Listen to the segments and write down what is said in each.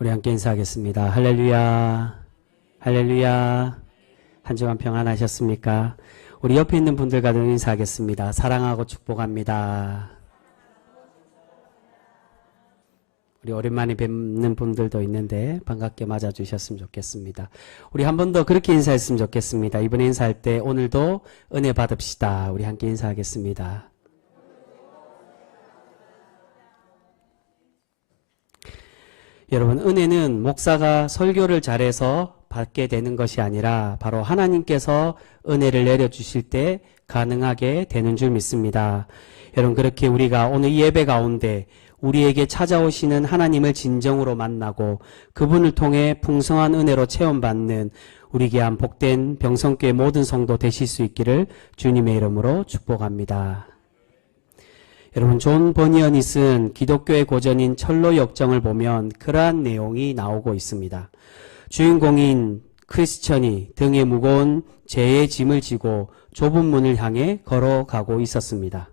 우리 함께 인사하겠습니다. 할렐루야, 할렐루야. 한 주간 평안하셨습니까? 우리 옆에 있는 분들과도 인사하겠습니다. 사랑하고 축복합니다. 우리 오랜만에 뵙는 분들도 있는데 반갑게 맞아주셨으면 좋겠습니다. 우리 한 번 더 그렇게 인사했으면 좋겠습니다. 이번에 인사할 때 오늘도 은혜 받읍시다. 우리 함께 인사하겠습니다. 여러분, 은혜는 목사가 설교를 잘해서 받게 되는 것이 아니라 바로 하나님께서 은혜를 내려주실 때 가능하게 되는 줄 믿습니다. 여러분, 그렇게 우리가 오늘 예배 가운데 우리에게 찾아오시는 하나님을 진정으로 만나고 그분을 통해 풍성한 은혜로 체험받는 우리 귀한 복된 병성교회 모든 성도 되실 수 있기를 주님의 이름으로 축복합니다. 여러분, 존 버니언이 쓴 기독교의 고전인 철로 역정을 보면 그러한 내용이 나오고 있습니다. 주인공인 크리스천이 등에 무거운 죄의 짐을 지고 좁은 문을 향해 걸어가고 있었습니다.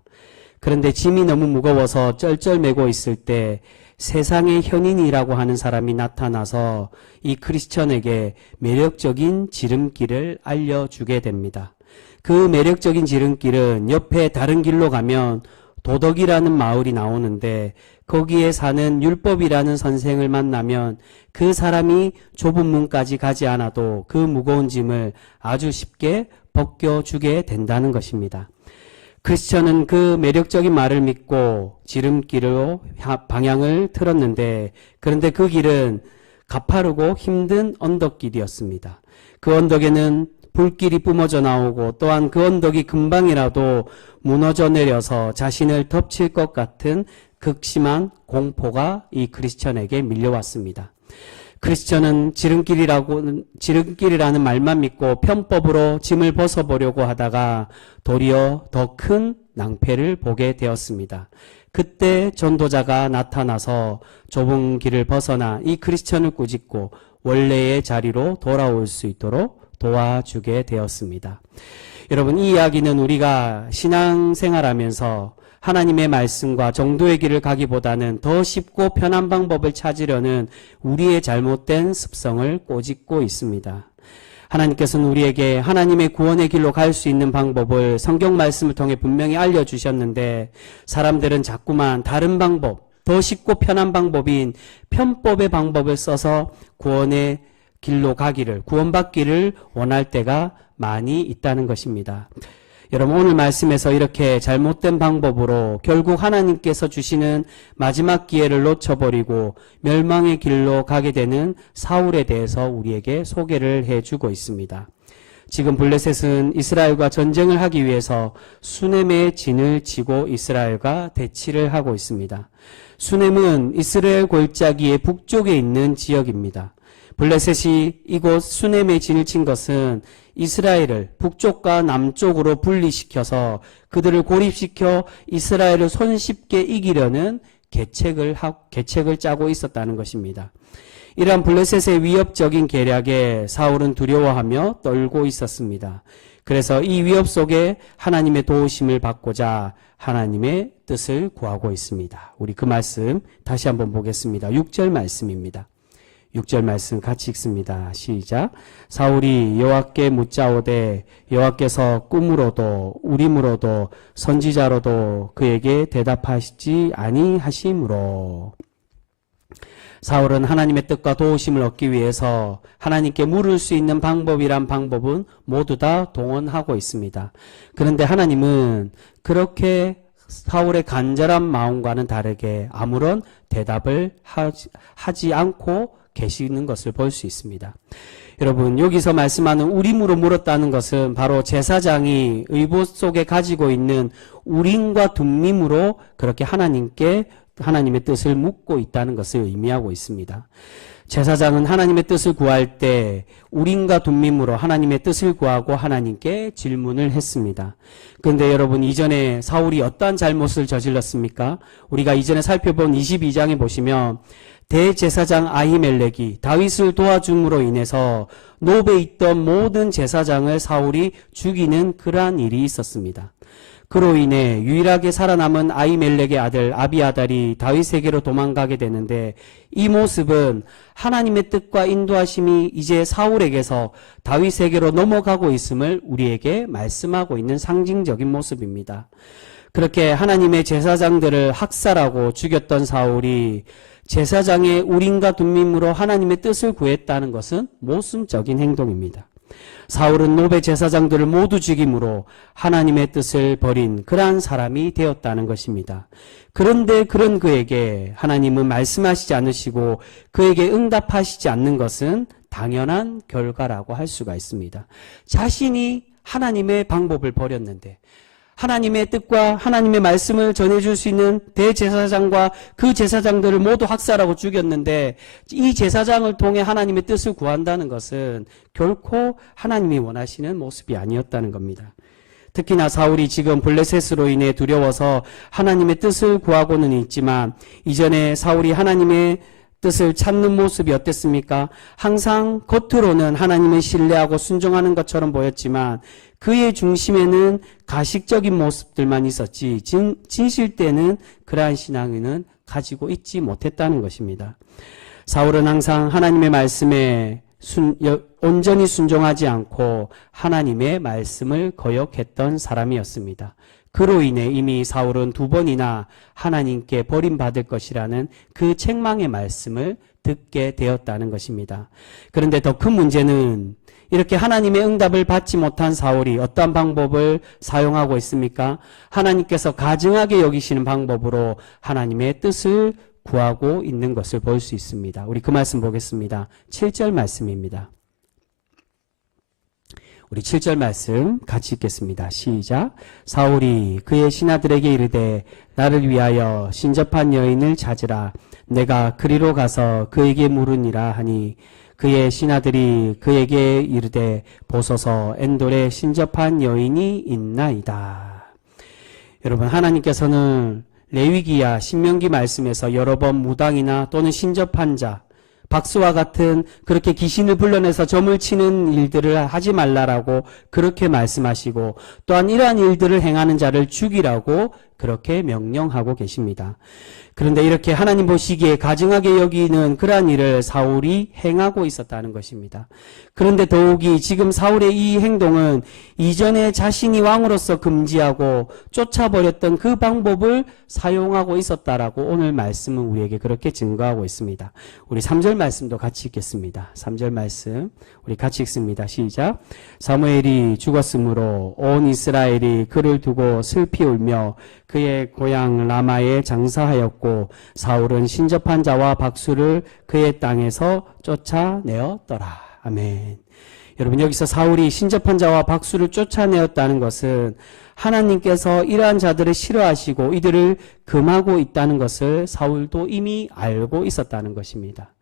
그런데 짐이 너무 무거워서 쩔쩔매고 있을 때 세상의 현인이라고 하는 사람이 나타나서 이 크리스천에게 매력적인 지름길을 알려주게 됩니다. 그 매력적인 지름길은 옆에 다른 길로 가면 도덕이라는 마을이 나오는데 거기에 사는 율법이라는 선생을 만나면 그 사람이 좁은 문까지 가지 않아도 그 무거운 짐을 아주 쉽게 벗겨주게 된다는 것입니다. 크리스천은 그 매력적인 말을 믿고 지름길로 방향을 틀었는데 그런데 그 길은 가파르고 힘든 언덕길이었습니다. 그 언덕에는 불길이 뿜어져 나오고 또한 그 언덕이 금방이라도 무너져 내려서 자신을 덮칠 것 같은 극심한 공포가 이 크리스천에게 밀려왔습니다. 크리스천은 지름길이라는 말만 믿고 편법으로 짐을 벗어보려고 하다가 도리어 더 큰 낭패를 보게 되었습니다. 그때 전도자가 나타나서 좁은 길을 벗어나 이 크리스천을 꾸짖고 원래의 자리로 돌아올 수 있도록 도와주게 되었습니다. 여러분, 이 이야기는 우리가 신앙생활하면서 하나님의 말씀과 정도의 길을 가기보다는 더 쉽고 편한 방법을 찾으려는 우리의 잘못된 습성을 꼬집고 있습니다. 하나님께서는 우리에게 하나님의 구원의 길로 갈 수 있는 방법을 성경 말씀을 통해 분명히 알려주셨는데 사람들은 자꾸만 다른 방법, 더 쉽고 편한 방법인 편법의 방법을 써서 구원의 길로 가기를, 구원받기를 원할 때가 많이 있다는 것입니다. 여러분, 오늘 말씀에서 이렇게 잘못된 방법으로 결국 하나님께서 주시는 마지막 기회를 놓쳐버리고 멸망의 길로 가게 되는 사울에 대해서 우리에게 소개를 해주고 있습니다. 지금 블레셋은 이스라엘과 전쟁을 하기 위해서 수넴의 진을 치고 이스라엘과 대치를 하고 있습니다. 수넴은 이스라엘 골짜기의 북쪽에 있는 지역입니다. 블레셋이 이곳 수넴의 진을 친 것은 이스라엘을 북쪽과 남쪽으로 분리시켜서 그들을 고립시켜 이스라엘을 손쉽게 이기려는 계책을 짜고 있었다는 것입니다. 이러한 블레셋의 위협적인 계략에 사울은 두려워하며 떨고 있었습니다. 그래서 이 위협 속에 하나님의 도우심을 받고자 하나님의 뜻을 구하고 있습니다. 우리 그 말씀 다시 한번 보겠습니다. 6절 말씀입니다. 6절 말씀 같이 읽습니다. 시작. 사울이 여호와께 묻자오되 여호와께서 꿈으로도 우림으로도 선지자로도 그에게 대답하시지 아니하심으로. 사울은 하나님의 뜻과 도우심을 얻기 위해서 하나님께 물을 수 있는 방법이란 방법은 모두 다 동원하고 있습니다. 그런데 하나님은 그렇게 사울의 간절한 마음과는 다르게 아무런 대답을 하지 않고 계시는 것을 볼 수 있습니다. 여러분, 여기서 말씀하는 우림으로 물었다는 것은 바로 제사장이 의복 속에 가지고 있는 우림과 둠밈으로 그렇게 하나님의 뜻을 묻고 있다는 것을 의미하고 있습니다. 제사장은 하나님의 뜻을 구할 때 우림과 둠밈으로 하나님의 뜻을 구하고 하나님께 질문을 했습니다. 그런데 여러분, 이전에 사울이 어떠한 잘못을 저질렀습니까? 우리가 이전에 살펴본 22장에 보시면 대제사장 아히멜렉이 다윗을 도와줌으로 인해서 노베에 있던 모든 제사장을 사울이 죽이는 그러한 일이 있었습니다. 그로 인해 유일하게 살아남은 아히멜렉의 아들 아비아달이 다윗에게로 도망가게 되는데, 이 모습은 하나님의 뜻과 인도하심이 이제 사울에게서 다윗에게로 넘어가고 있음을 우리에게 말씀하고 있는 상징적인 모습입니다. 그렇게 하나님의 제사장들을 학살하고 죽였던 사울이 제사장의 우림과 둠밈으로 하나님의 뜻을 구했다는 것은 모순적인 행동입니다. 사울은 노베 제사장들을 모두 죽임으로 하나님의 뜻을 버린 그러한 사람이 되었다는 것입니다. 그런데 그런 그에게 하나님은 말씀하시지 않으시고 그에게 응답하시지 않는 것은 당연한 결과라고 할 수가 있습니다. 자신이 하나님의 방법을 버렸는데, 하나님의 뜻과 하나님의 말씀을 전해줄 수 있는 대제사장과 그 제사장들을 모두 학살하고 죽였는데, 이 제사장을 통해 하나님의 뜻을 구한다는 것은 결코 하나님이 원하시는 모습이 아니었다는 겁니다. 특히나 사울이 지금 블레셋으로 인해 두려워서 하나님의 뜻을 구하고는 있지만, 이전에 사울이 하나님의 뜻을 찾는 모습이 어땠습니까? 항상 겉으로는 하나님을 신뢰하고 순종하는 것처럼 보였지만 그의 중심에는 가식적인 모습들만 있었지 진실 때는 그러한 신앙은 가지고 있지 못했다는 것입니다. 사울은 항상 하나님의 말씀에 온전히 순종하지 않고 하나님의 말씀을 거역했던 사람이었습니다. 그로 인해 이미 사울은 2번이나 하나님께 버림받을 것이라는 그 책망의 말씀을 듣게 되었다는 것입니다. 그런데 더 큰 문제는 이렇게 하나님의 응답을 받지 못한 사울이 어떠한 방법을 사용하고 있습니까? 하나님께서 가증하게 여기시는 방법으로 하나님의 뜻을 구하고 있는 것을 볼 수 있습니다. 우리 그 말씀 보겠습니다. 7절 말씀입니다. 우리 7절 말씀 같이 읽겠습니다. 시작. 사울이 그의 신하들에게 이르되 나를 위하여 신접한 여인을 찾으라. 내가 그리로 가서 그에게 물으니라 하니 그의 신하들이 그에게 이르되 보소서 엔돌에 신접한 여인이 있나이다. 여러분, 하나님께서는 레위기야 신명기 말씀에서 여러 번 무당이나 또는 신접한 자, 박수와 같은 그렇게 귀신을 불러내서 점을 치는 일들을 하지 말라라고 그렇게 말씀하시고, 또한 이러한 일들을 행하는 자를 죽이라고 그렇게 명령하고 계십니다. 그런데 이렇게 하나님 보시기에 가증하게 여기는 그러한 일을 사울이 행하고 있었다는 것입니다. 그런데 더욱이 지금 사울의 이 행동은 이전에 자신이 왕으로서 금지하고 쫓아버렸던 그 방법을 사용하고 있었다라고 오늘 말씀은 우리에게 그렇게 증거하고 있습니다. 우리 3절 말씀도 같이 읽겠습니다. 3절 말씀 우리 같이 읽습니다. 시작. 사무엘이 죽었으므로 온 이스라엘이 그를 두고 슬피 울며 그의 고향 라마에 장사하였고 사울은 신접한 자와 박수를 그의 땅에서 쫓아내었더라. 아멘. 여러분, 여기서 사울이 신접한 자와 박수를 쫓아내었다는 것은 하나님께서 이러한 자들을 싫어하시고 이들을 금하고 있다는 것을 사울도 이미 알고 있었다는 것입니다.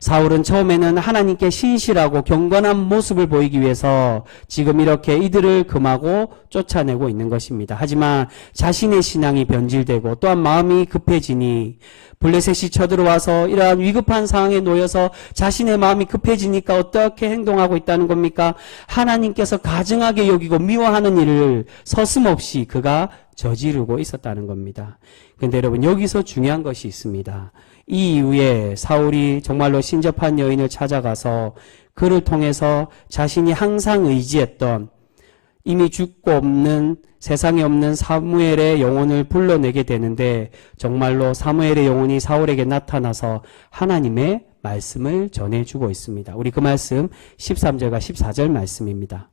사울은 처음에는 하나님께 신실하고 경건한 모습을 보이기 위해서 지금 이렇게 이들을 금하고 쫓아내고 있는 것입니다. 하지만 자신의 신앙이 변질되고 또한 마음이 급해지니 블레셋이 쳐들어와서 이러한 위급한 상황에 놓여서 자신의 마음이 급해지니까 어떻게 행동하고 있다는 겁니까? 하나님께서 가증하게 여기고 미워하는 일을 서슴없이 그가 저지르고 있었다는 겁니다. 그런데 여러분, 여기서 중요한 것이 있습니다. 이 이후에 사울이 정말로 신접한 여인을 찾아가서 그를 통해서 자신이 항상 의지했던 이미 죽고 없는 세상에 없는 사무엘의 영혼을 불러내게 되는데, 정말로 사무엘의 영혼이 사울에게 나타나서 하나님의 말씀을 전해주고 있습니다. 우리 그 말씀 13절과 14절 말씀입니다.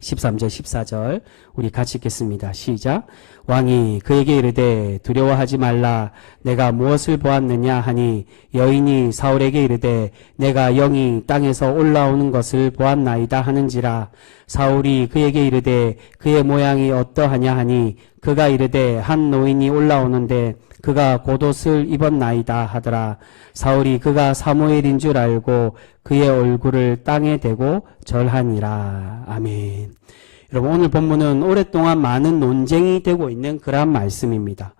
13절 14절 우리 같이 읽겠습니다. 시작. 왕이 그에게 이르되 두려워하지 말라. 내가 무엇을 보았느냐 하니 여인이 사울에게 이르되 내가 영이 땅에서 올라오는 것을 보았나이다 하는지라. 사울이 그에게 이르되 그의 모양이 어떠하냐 하니 그가 이르되 한 노인이 올라오는데 그가 겉옷을 입었나이다 하더라. 사울이 그가 사무엘인 줄 알고 그의 얼굴을 땅에 대고 절하니라. 아멘. 여러분, 오늘 본문은 오랫동안 많은 논쟁이 되고 있는 그러한 말씀입니다.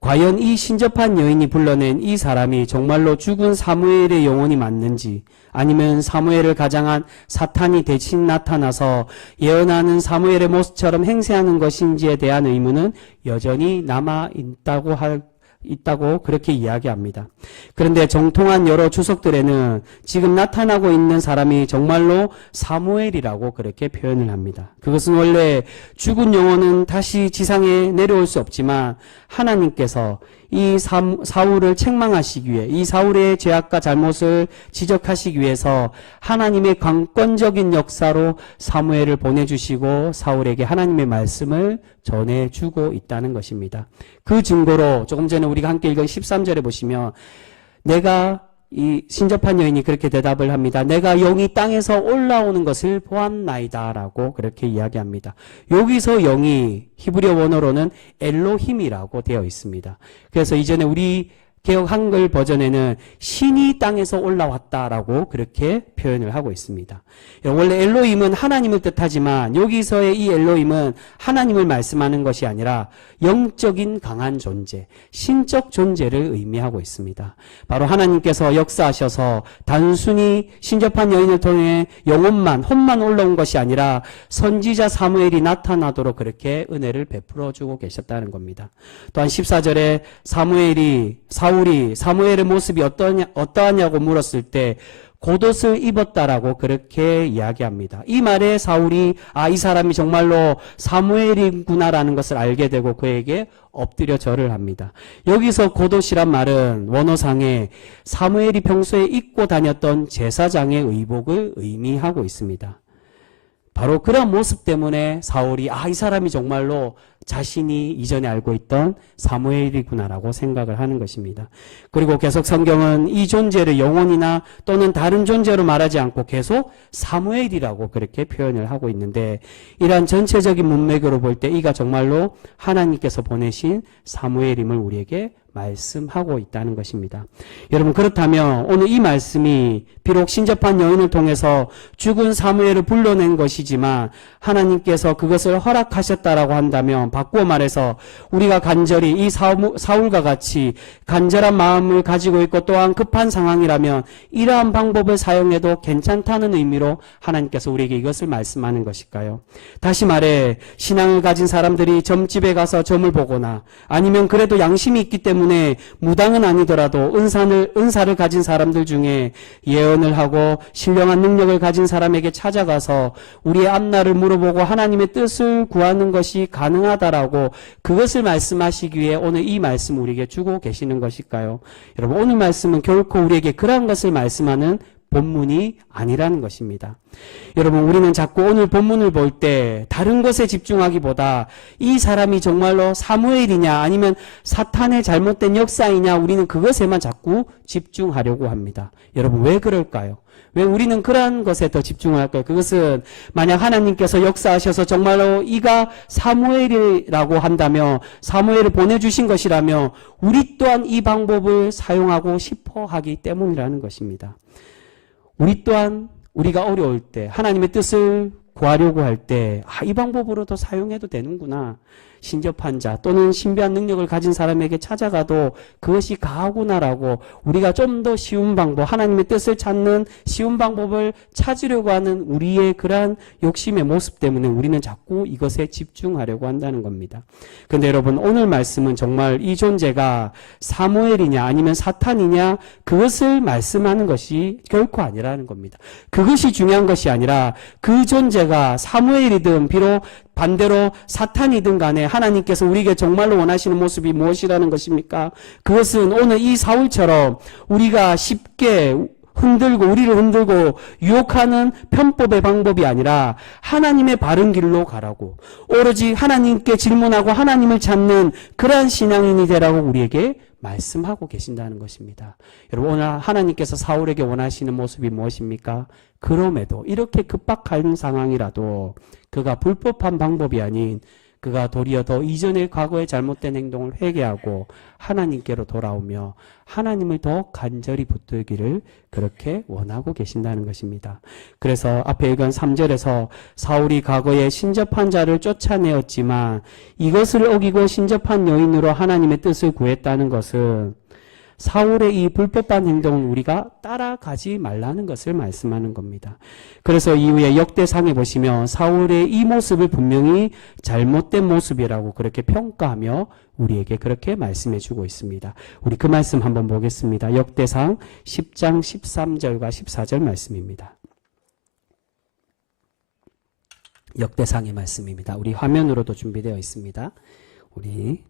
과연 이 신접한 여인이 불러낸 이 사람이 정말로 죽은 사무엘의 영혼이 맞는지, 아니면 사무엘을 가장한 사탄이 대신 나타나서 예언하는 사무엘의 모습처럼 행세하는 것인지에 대한 의문은 여전히 남아 있다고 그렇게 이야기합니다. 그런데 정통한 여러 주석들에는 지금 나타나고 있는 사람이 정말로 사무엘이라고 그렇게 표현을 합니다. 그것은 원래 죽은 영혼은 다시 지상에 내려올 수 없지만 하나님께서 이 사울을 책망하시기 위해, 이 사울의 죄악과 잘못을 지적하시기 위해서 하나님의 강권적인 역사로 사무엘을 보내주시고 사울에게 하나님의 말씀을 전해주고 있다는 것입니다. 그 증거로 조금 전에 우리가 함께 읽은 13절에 보시면 이 신접한 여인이 그렇게 대답을 합니다. 내가 영이 땅에서 올라오는 것을 보았나이다 라고 그렇게 이야기합니다. 여기서 영이 히브리어 원어로는 엘로힘이라고 되어 있습니다. 그래서 이전에 우리 개역 한글 버전에는 신이 땅에서 올라왔다라고 그렇게 표현을 하고 있습니다. 원래 엘로힘은 하나님을 뜻하지만 여기서의 이 엘로힘은 하나님을 말씀하는 것이 아니라 영적인 강한 존재, 신적 존재를 의미하고 있습니다. 바로 하나님께서 역사하셔서 단순히 신접한 여인을 통해 영혼만, 혼만 올라온 것이 아니라 선지자 사무엘이 나타나도록 그렇게 은혜를 베풀어 주고 계셨다는 겁니다. 또한 14절에 사울이 사무엘의 모습이 어떠하냐고 물었을 때 겉옷을 입었다라고 그렇게 이야기합니다. 이 말에 사울이 이 사람이 정말로 사무엘이구나라는 것을 알게 되고 그에게 엎드려 절을 합니다. 여기서 겉옷이란 말은 원어상에 사무엘이 평소에 입고 다녔던 제사장의 의복을 의미하고 있습니다. 바로 그런 모습 때문에 사울이 이 사람이 정말로 자신이 이전에 알고 있던 사무엘이구나라고 생각을 하는 것입니다. 그리고 계속 성경은 이 존재를 영혼이나 또는 다른 존재로 말하지 않고 계속 사무엘이라고 그렇게 표현을 하고 있는데, 이러한 전체적인 문맥으로 볼 때 이가 정말로 하나님께서 보내신 사무엘임을 우리에게 말씀하고 있다는 것입니다. 여러분, 그렇다면 오늘 이 말씀이 비록 신접한 여인을 통해서 죽은 사무엘을 불러낸 것이지만 하나님께서 그것을 허락하셨다라고 한다면, 바꾸어 말해서 우리가 간절히 이 사울과 같이 간절한 마음을 가지고 있고 또한 급한 상황이라면 이러한 방법을 사용해도 괜찮다는 의미로 하나님께서 우리에게 이것을 말씀하는 것일까요? 다시 말해, 신앙을 가진 사람들이 점집에 가서 점을 보거나 아니면 그래도 양심이 있기 때문에 무당은 아니더라도 은사를 가진 사람들 중에 예언을 하고 신령한 능력을 가진 사람에게 찾아가서 우리의 앞날을 물어보고 하나님의 뜻을 구하는 것이 가능하다라고 그것을 말씀하시기 위해 오늘 이 말씀 우리에게 주고 계시는 것일까요? 여러분, 오늘 말씀은 결코 우리에게 그러한 것을 말씀하는 본문이 아니라는 것입니다. 여러분, 우리는 자꾸 오늘 본문을 볼 때 다른 것에 집중하기보다 이 사람이 정말로 사무엘이냐 아니면 사탄의 잘못된 역사이냐, 우리는 그것에만 자꾸 집중하려고 합니다. 여러분, 왜 그럴까요? 왜 우리는 그러한 것에 더 집중을 할까요? 그것은 만약 하나님께서 역사하셔서 정말로 이가 사무엘이라고 한다면, 사무엘을 보내주신 것이라면 우리 또한 이 방법을 사용하고 싶어 하기 때문이라는 것입니다. 우리 또한 우리가 어려울 때, 하나님의 뜻을 구하려고 할 때 이 방법으로도 사용해도 되는구나, 신접한 자 또는 신비한 능력을 가진 사람에게 찾아가도 그것이 가하구나라고 우리가 좀 더 쉬운 방법, 하나님의 뜻을 찾는 쉬운 방법을 찾으려고 하는 우리의 그러한 욕심의 모습 때문에 우리는 자꾸 이것에 집중하려고 한다는 겁니다. 그런데 여러분, 오늘 말씀은 정말 이 존재가 사무엘이냐 아니면 사탄이냐 그것을 말씀하는 것이 결코 아니라는 겁니다. 그것이 중요한 것이 아니라 그 존재가 사무엘이든 비록 반대로 사탄이든 간에 하나님께서 우리에게 정말로 원하시는 모습이 무엇이라는 것입니까? 그것은 오늘 이 사울처럼 우리가 쉽게 우리를 흔들고 유혹하는 편법의 방법이 아니라 하나님의 바른 길로 가라고, 오로지 하나님께 질문하고 하나님을 찾는 그러한 신앙인이 되라고 우리에게 말씀하고 계신다는 것입니다. 여러분, 오늘 하나님께서 사울에게 원하시는 모습이 무엇입니까? 그럼에도 이렇게 급박한 상황이라도 그가 불법한 방법이 아닌 그가 도리어 더 이전의 과거의 잘못된 행동을 회개하고 하나님께로 돌아오며 하나님을 더 간절히 붙들기를 그렇게 원하고 계신다는 것입니다. 그래서 앞에 읽은 3절에서 사울이 과거에 신접한 자를 쫓아내었지만 이것을 어기고 신접한 여인으로 하나님의 뜻을 구했다는 것은 사울의 이 불법한 행동을 우리가 따라가지 말라는 것을 말씀하는 겁니다. 그래서 이후에 역대상에 보시면 사울의 이 모습을 분명히 잘못된 모습이라고 그렇게 평가하며 우리에게 그렇게 말씀해 주고 있습니다. 우리 그 말씀 한번 보겠습니다. 역대상 10장 13절과 14절 말씀입니다. 역대상의 말씀입니다. 우리 화면으로도 준비되어 있습니다. 우리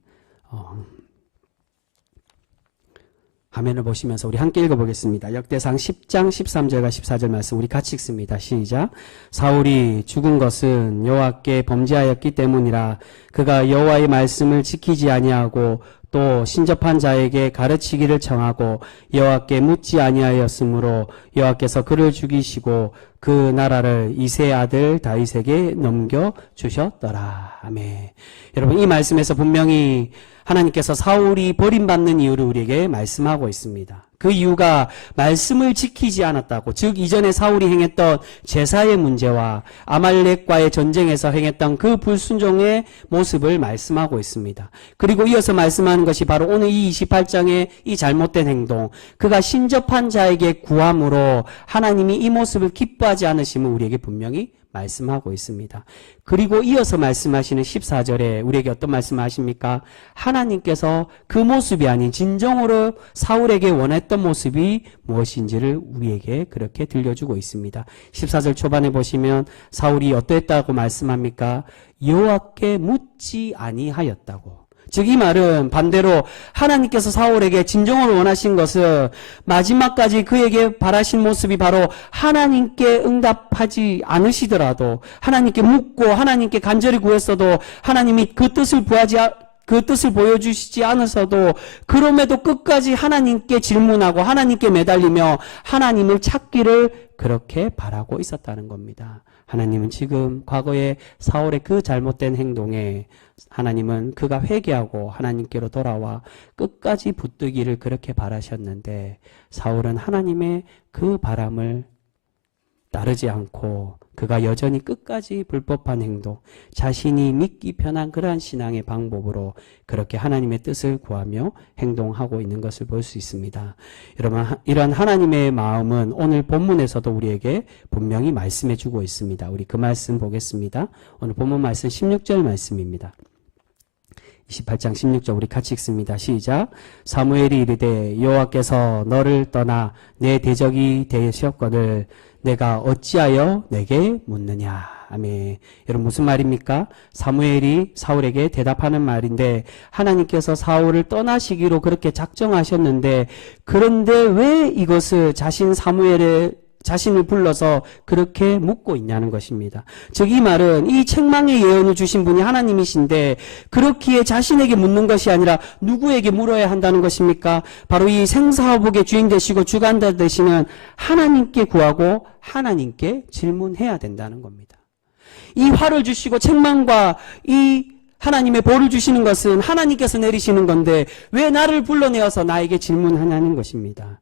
화면을 보시면서 우리 함께 읽어보겠습니다. 역대상 10장 13절과 14절 말씀 우리 같이 읽습니다. 시작. 사울이 죽은 것은 여호와께 범죄하였기 때문이라. 그가 여호와의 말씀을 지키지 아니하고 또 신접한 자에게 가르치기를 청하고 여호와께 묻지 아니하였으므로 여호와께서 그를 죽이시고 그 나라를 이새의 아들 다윗에게 넘겨주셨더라. 아멘. 여러분, 이 말씀에서 분명히 하나님께서 사울이 버림받는 이유를 우리에게 말씀하고 있습니다. 그 이유가 말씀을 지키지 않았다고, 즉 이전에 사울이 행했던 제사의 문제와 아말렉과의 전쟁에서 행했던 그 불순종의 모습을 말씀하고 있습니다. 그리고 이어서 말씀하는 것이 바로 오늘 이 28장의 이 잘못된 행동, 그가 신접한 자에게 구함으로 하나님이 이 모습을 기뻐하지 않으심을 우리에게 분명히 말씀하고 있습니다. 그리고 이어서 말씀하시는 14절에 우리에게 어떤 말씀을 하십니까? 하나님께서 그 모습이 아닌 진정으로 사울에게 원했던 모습이 무엇인지를 우리에게 그렇게 들려주고 있습니다. 14절 초반에 보시면 사울이 어떠했다고 말씀합니까? 여호와께 묻지 아니하였다고. 즉 이 말은 반대로 하나님께서 사울에게 진정으로 원하신 것은 마지막까지 그에게 바라신 모습이 바로 하나님께 응답하지 않으시더라도, 하나님께 묻고 하나님께 간절히 구했어도 하나님이 그 뜻을 보여주시지 않으셔도 그럼에도 끝까지 하나님께 질문하고 하나님께 매달리며 하나님을 찾기를 그렇게 바라고 있었다는 겁니다. 하나님은 지금 과거의 사울의 그 잘못된 행동에 하나님은 그가 회개하고 하나님께로 돌아와 끝까지 붙들기를 그렇게 바라셨는데, 사울은 하나님의 그 바람을 따르지 않고 그가 여전히 끝까지 불법한 행동, 자신이 믿기 편한 그러한 신앙의 방법으로 그렇게 하나님의 뜻을 구하며 행동하고 있는 것을 볼 수 있습니다. 여러분, 이런 하나님의 마음은 오늘 본문에서도 우리에게 분명히 말씀해 주고 있습니다. 우리 그 말씀 보겠습니다. 오늘 본문 말씀 16절 말씀입니다. 28장 16절 우리 같이 읽습니다. 시작. 사무엘이 이르되 여호와께서 너를 떠나 내 대적이 되셨거늘 내가 어찌하여 내게 묻느냐. 아멘. 여러분, 무슨 말입니까? 사무엘이 사울에게 대답하는 말인데, 하나님께서 사울을 떠나시기로 그렇게 작정하셨는데, 그런데 왜 이것을 자신을 불러서 그렇게 묻고 있냐는 것입니다. 즉 이 말은 이 책망의 예언을 주신 분이 하나님이신데 그렇기에 자신에게 묻는 것이 아니라 누구에게 물어야 한다는 것입니까? 바로 이 생사화복의 주인 되시고 주관자 되시는 하나님께 구하고 하나님께 질문해야 된다는 겁니다. 이 화를 주시고 책망과 이 하나님의 벌을 주시는 것은 하나님께서 내리시는 건데 왜 나를 불러내어서 나에게 질문하냐는 것입니다.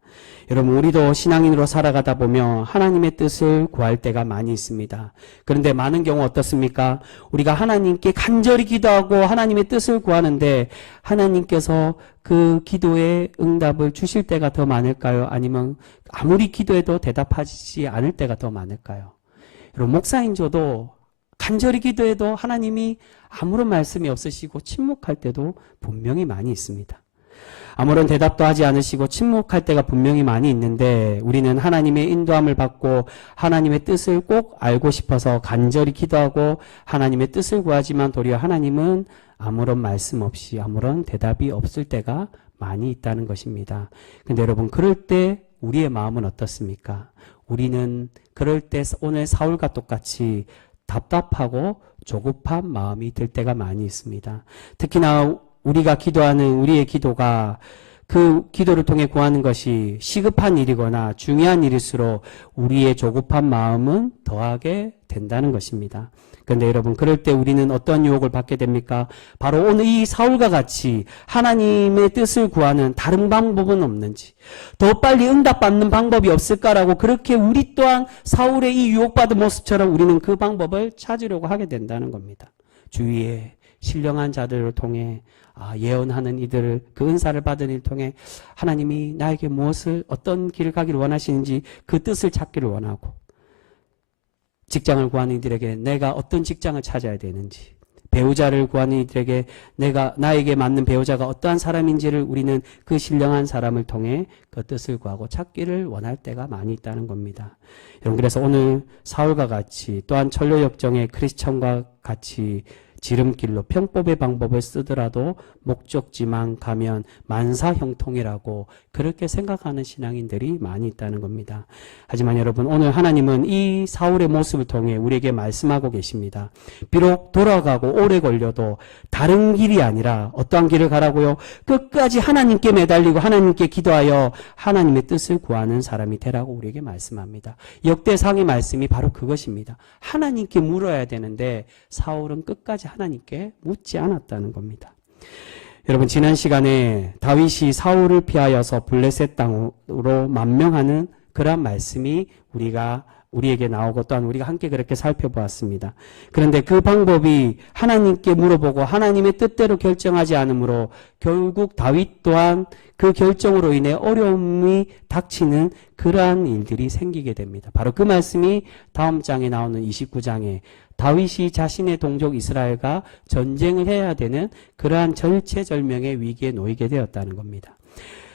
여러분, 우리도 신앙인으로 살아가다 보면 하나님의 뜻을 구할 때가 많이 있습니다. 그런데 많은 경우 어떻습니까? 우리가 하나님께 간절히 기도하고 하나님의 뜻을 구하는데 하나님께서 그 기도에 응답을 주실 때가 더 많을까요? 아니면 아무리 기도해도 대답하지 않을 때가 더 많을까요? 여러분, 목사인 저도 간절히 기도해도 하나님이 아무런 말씀이 없으시고 침묵할 때도 분명히 많이 있습니다. 아무런 대답도 하지 않으시고 침묵할 때가 분명히 많이 있는데, 우리는 하나님의 인도함을 받고 하나님의 뜻을 꼭 알고 싶어서 간절히 기도하고 하나님의 뜻을 구하지만 도리어 하나님은 아무런 말씀 없이 아무런 대답이 없을 때가 많이 있다는 것입니다. 근데 여러분, 그럴 때 우리의 마음은 어떻습니까? 우리는 그럴 때 오늘 사울과 똑같이 답답하고 조급한 마음이 들 때가 많이 있습니다. 특히나 우리가 기도하는 우리의 기도가 그 기도를 통해 구하는 것이 시급한 일이거나 중요한 일일수록 우리의 조급한 마음은 더하게 된다는 것입니다. 그런데 여러분, 그럴 때 우리는 어떤 유혹을 받게 됩니까? 바로 오늘 이 사울과 같이 하나님의 뜻을 구하는 다른 방법은 없는지, 더 빨리 응답받는 방법이 없을까라고, 그렇게 우리 또한 사울의 이 유혹받은 모습처럼 우리는 그 방법을 찾으려고 하게 된다는 겁니다. 주위에 신령한 자들을 통해 예언하는 이들을, 그 은사를 받은 이를 통해 하나님이 나에게 무엇을, 어떤 길을 가기를 원하시는지 그 뜻을 찾기를 원하고, 직장을 구하는 이들에게 내가 어떤 직장을 찾아야 되는지, 배우자를 구하는 이들에게 나에게 맞는 배우자가 어떠한 사람인지를 우리는 그 신령한 사람을 통해 그 뜻을 구하고 찾기를 원할 때가 많이 있다는 겁니다. 여러분, 그래서 오늘 사울과 같이, 또한 천로역정의 크리스천과 같이 지름길로 편법의 방법을 쓰더라도 목적지만 가면 만사형통이라고 그렇게 생각하는 신앙인들이 많이 있다는 겁니다. 하지만 여러분, 오늘 하나님은 이 사울의 모습을 통해 우리에게 말씀하고 계십니다. 비록 돌아가고 오래 걸려도 다른 길이 아니라 어떠한 길을 가라고요? 끝까지 하나님께 매달리고 하나님께 기도하여 하나님의 뜻을 구하는 사람이 되라고 우리에게 말씀합니다. 역대상의 말씀이 바로 그것입니다. 하나님께 물어야 되는데 사울은 끝까지 하나님께 묻지 않았다는 겁니다. 여러분, 지난 시간에 다윗이 사울을 피하여서 블레셋 땅으로 만명하는 그런 말씀이 우리에게 나오고 또한 우리가 함께 그렇게 살펴보았습니다. 그런데 그 방법이 하나님께 물어보고 하나님의 뜻대로 결정하지 않으므로 결국 다윗 또한 그 결정으로 인해 어려움이 닥치는 그러한 일들이 생기게 됩니다. 바로 그 말씀이 다음 장에 나오는 29장에 다윗이 자신의 동족 이스라엘과 전쟁을 해야 되는 그러한 절체절명의 위기에 놓이게 되었다는 겁니다.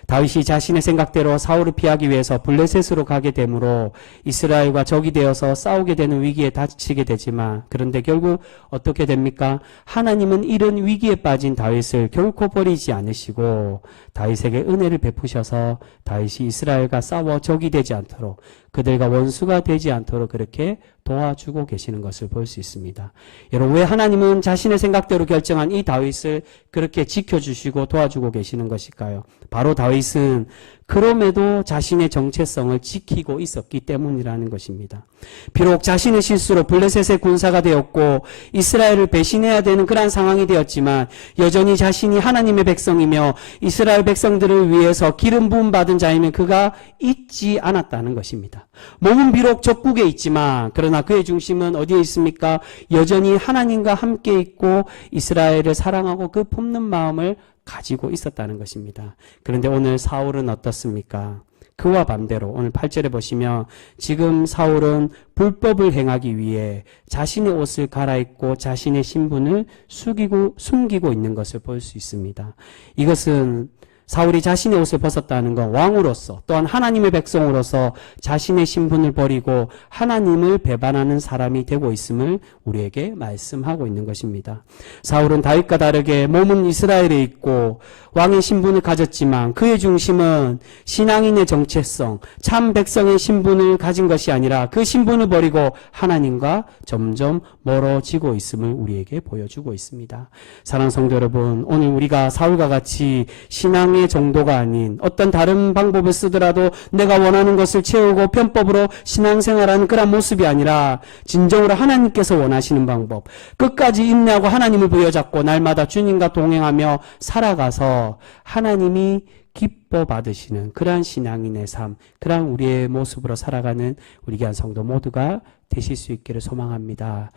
다윗이 자신의 생각대로 사울을 피하기 위해서 블레셋으로 가게 되므로 이스라엘과 적이 되어서 싸우게 되는 위기에 닥치게 되지만, 그런데 결국 어떻게 됩니까? 하나님은 이런 위기에 빠진 다윗을 결코 버리지 않으시고 다윗에게 은혜를 베푸셔서 다윗이 이스라엘과 싸워 적이 되지 않도록, 그들과 원수가 되지 않도록 그렇게 도와주고 계시는 것을 볼 수 있습니다. 여러분, 왜 하나님은 자신의 생각대로 결정한 이 다윗을 그렇게 지켜주시고 도와주고 계시는 것일까요? 바로 다윗은 그럼에도 자신의 정체성을 지키고 있었기 때문이라는 것입니다. 비록 자신의 실수로 블레셋의 군사가 되었고 이스라엘을 배신해야 되는 그러한 상황이 되었지만 여전히 자신이 하나님의 백성이며 이스라엘 백성들을 위해서 기름 부음 받은 자임을 그가 잊지 않았다는 것입니다. 몸은 비록 적국에 있지만 그러나 그의 중심은 어디에 있습니까? 여전히 하나님과 함께 있고 이스라엘을 사랑하고 그 품는 마음을 가지고 있었다는 것입니다. 그런데 오늘 사울은 어떻습니까? 그와 반대로 오늘 8절에 보시면 지금 사울은 불법을 행하기 위해 자신의 옷을 갈아입고 자신의 신분을 숨기고 있는 것을 볼 수 있습니다. 이것은 사울이 자신의 옷을 벗었다는 건 왕으로서 또한 하나님의 백성으로서 자신의 신분을 버리고 하나님을 배반하는 사람이 되고 있음을 우리에게 말씀하고 있는 것입니다. 사울은 다윗과 다르게 몸은 이스라엘에 있고 왕의 신분을 가졌지만 그의 중심은 신앙인의 정체성, 참 백성의 신분을 가진 것이 아니라 그 신분을 버리고 하나님과 점점 멀어지고 있음을 우리에게 보여주고 있습니다. 사랑하는 성도 여러분, 오늘 우리가 사울과 같이 신앙의 정도가 아닌 어떤 다른 방법을 쓰더라도 내가 원하는 것을 채우고 편법으로 신앙생활하는 그런 모습이 아니라 진정으로 하나님께서 원하시는 방법, 끝까지 인내하고 하나님을 부여잡고 날마다 주님과 동행하며 살아가서 하나님이 기뻐 받으시는 그러한 신앙인의 삶, 그러한 우리의 모습으로 살아가는 우리 귀한 성도 모두가 되실 수 있기를 소망합니다.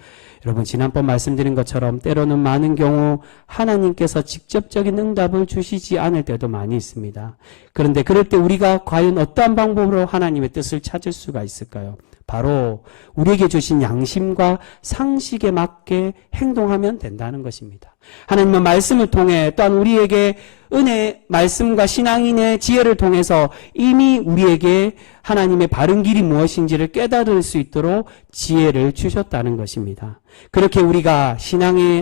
여러분, 지난번 말씀드린 것처럼 때로는 많은 경우 하나님께서 직접적인 응답을 주시지 않을 때도 많이 있습니다. 그런데 그럴 때 우리가 과연 어떠한 방법으로 하나님의 뜻을 찾을 수가 있을까요? 바로 우리에게 주신 양심과 상식에 맞게 행동하면 된다는 것입니다. 하나님은 말씀을 통해 또한 우리에게 은혜, 말씀과 신앙인의 지혜를 통해서 이미 우리에게 하나님의 바른 길이 무엇인지를 깨달을 수 있도록 지혜를 주셨다는 것입니다. 그렇게 우리가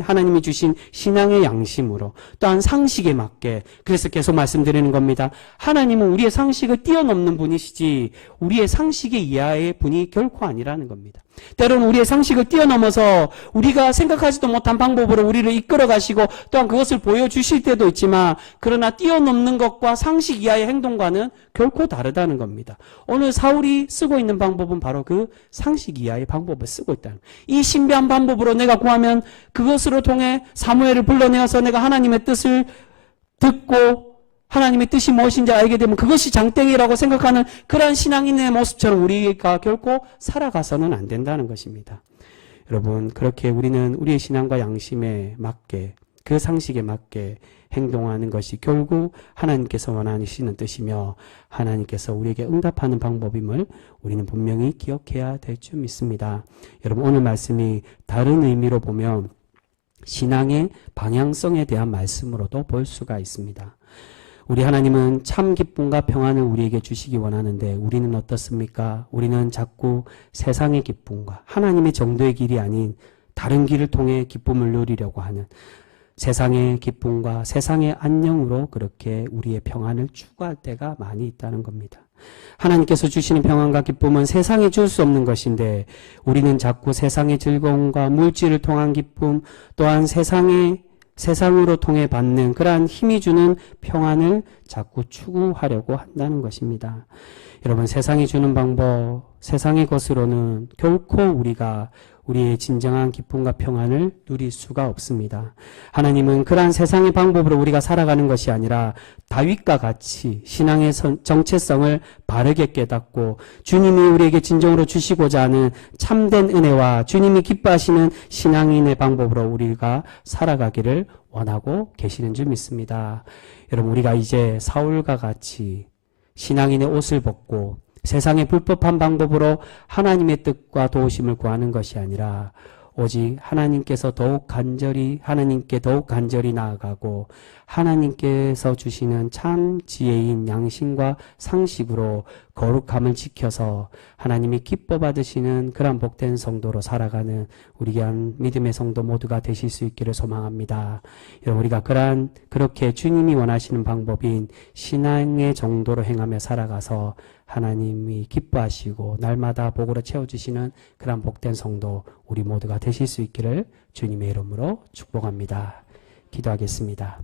하나님이 주신 신앙의 양심으로 또한 상식에 맞게, 그래서 계속 말씀드리는 겁니다. 하나님은 우리의 상식을 뛰어넘는 분이시지 우리의 상식의 이하의 분이 결코 아니라는 겁니다. 때로는 우리의 상식을 뛰어넘어서 우리가 생각하지도 못한 방법으로 우리를 이끌어 가시고 또한 그것을 보여주실 때도 있지만, 그러나 뛰어넘는 것과 상식 이하의 행동과는 결코 다르다는 겁니다. 오늘 사울이 쓰고 있는 방법은 바로 그 상식 이하의 방법을 쓰고 있다는 거예요. 이 신비한 방법으로 내가 구하면 그것으로 통해 사무엘을 불러내어서 내가 하나님의 뜻을 듣고 하나님의 뜻이 무엇인지 알게 되면 그것이 장땡이라고 생각하는 그러한 신앙인의 모습처럼 우리가 결코 살아가서는 안 된다는 것입니다. 여러분, 그렇게 우리는 우리의 신앙과 양심에 맞게, 그 상식에 맞게 행동하는 것이 결국 하나님께서 원하시는 뜻이며 하나님께서 우리에게 응답하는 방법임을 우리는 분명히 기억해야 될 줄 믿습니다. 여러분, 오늘 말씀이 다른 의미로 보면 신앙의 방향성에 대한 말씀으로도 볼 수가 있습니다. 우리 하나님은 참 기쁨과 평안을 우리에게 주시기 원하는데 우리는 어떻습니까? 우리는 자꾸 세상의 기쁨과 하나님의 정도의 길이 아닌 다른 길을 통해 기쁨을 누리려고 하는 세상의 기쁨과 세상의 안녕으로 그렇게 우리의 평안을 추구할 때가 많이 있다는 겁니다. 하나님께서 주시는 평안과 기쁨은 세상에 줄 수 없는 것인데 우리는 자꾸 세상의 즐거움과 물질을 통한 기쁨 또한 세상으로 통해 받는 그러한 힘이 주는 평안을 자꾸 추구하려고 한다는 것입니다. 여러분, 세상이 주는 방법, 세상의 것으로는 결코 우리가 우리의 진정한 기쁨과 평안을 누릴 수가 없습니다. 하나님은 그러한 세상의 방법으로 우리가 살아가는 것이 아니라 다윗과 같이 신앙의 정체성을 바르게 깨닫고 주님이 우리에게 진정으로 주시고자 하는 참된 은혜와 주님이 기뻐하시는 신앙인의 방법으로 우리가 살아가기를 원하고 계시는 줄 믿습니다. 여러분, 우리가 이제 사울과 같이 신앙인의 옷을 벗고 세상의 불법한 방법으로 하나님의 뜻과 도우심을 구하는 것이 아니라 오직 하나님께 더욱 간절히 나아가고 하나님께서 주시는 참 지혜인 양심과 상식으로 거룩함을 지켜서 하나님이 기뻐 받으시는 그런 복된 성도로 살아가는 우리 귀한 믿음의 성도 모두가 되실 수 있기를 소망합니다. 여러분, 우리가 그렇게 주님이 원하시는 방법인 신앙의 정도로 행하며 살아가서 하나님이 기뻐하시고 날마다 복으로 채워주시는 그런 복된 성도 우리 모두가 되실 수 있기를 주님의 이름으로 축복합니다. 기도하겠습니다.